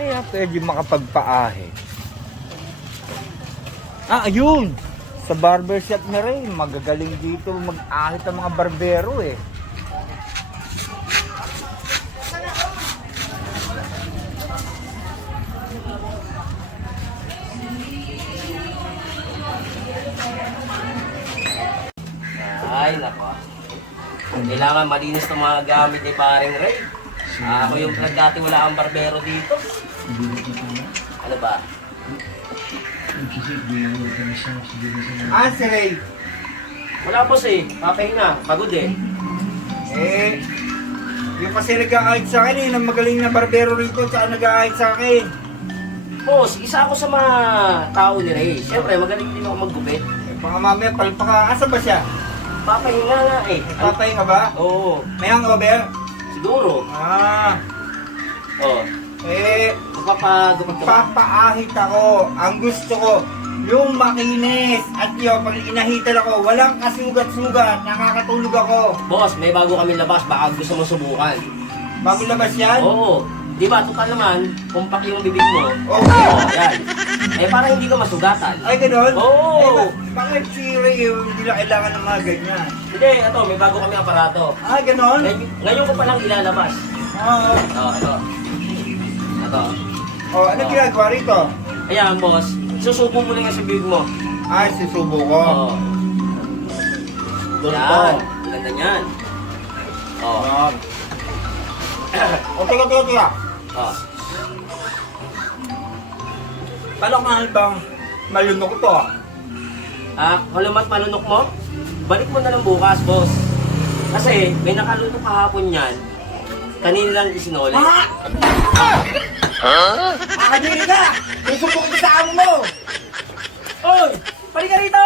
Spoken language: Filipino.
Kaya pwede makapagpaahe. Ayun! Sa barbershop na rin, magagaling dito mag-ahit ang mga barbero eh. Ay, nako. Kailangan malinis ng mga gamit ni paring Ray. Ako yung nagkatiwalaan barbero dito. Ano ba? Si Ray. Wala po papahinga. Pagod eh. Yung kasi nag-aahit sa akin ng magaling na barbero rito, saan nag-aahit sa akin? Boss, isa ako sa mga tao ni Ray. Siyempre, magaling din ako maggupit. Baka mamaya palpaka, asa ba siya? Papahinga nga eh. Papahinga ba? Oo. May hangover? Siguro. Oh. Magpapagupit ka ba? Papaahit ako. Ang gusto ko, yung makinis. At yun, pag inahitan ako, walang kasugat-sugat. Nakakatulog ako. Boss, may bago kami labas. Baka gusto mo subukan. Bago labas yan? Oo. Di ba, total naman, kumpak yung bibig mo. Oo. Yan. Para hindi ka masugatan. Ay, gano'n? Oo. Bakit si Ray hindi na kailangan ng mga ganyan? Hindi, ito, may bago kami aparato. Gano'n? Ngayon ko palang ilalabas. Oo. Ito. Ano ginagawa rito? Ayan, boss. Susubo mo lang yan sa bibig mo. Susubo ko. Oo. Yan. Ganda niyan. Oo. Teka. Oo. Paano ka bang malunok to? Kalumat malunok mo? Balik mo na lang bukas, boss. Kasi may nakalunok kahapon yan. Kanina lang isinole. Akadiri ka! Susubok ko sa amo mo! Oy! Balik ka rito!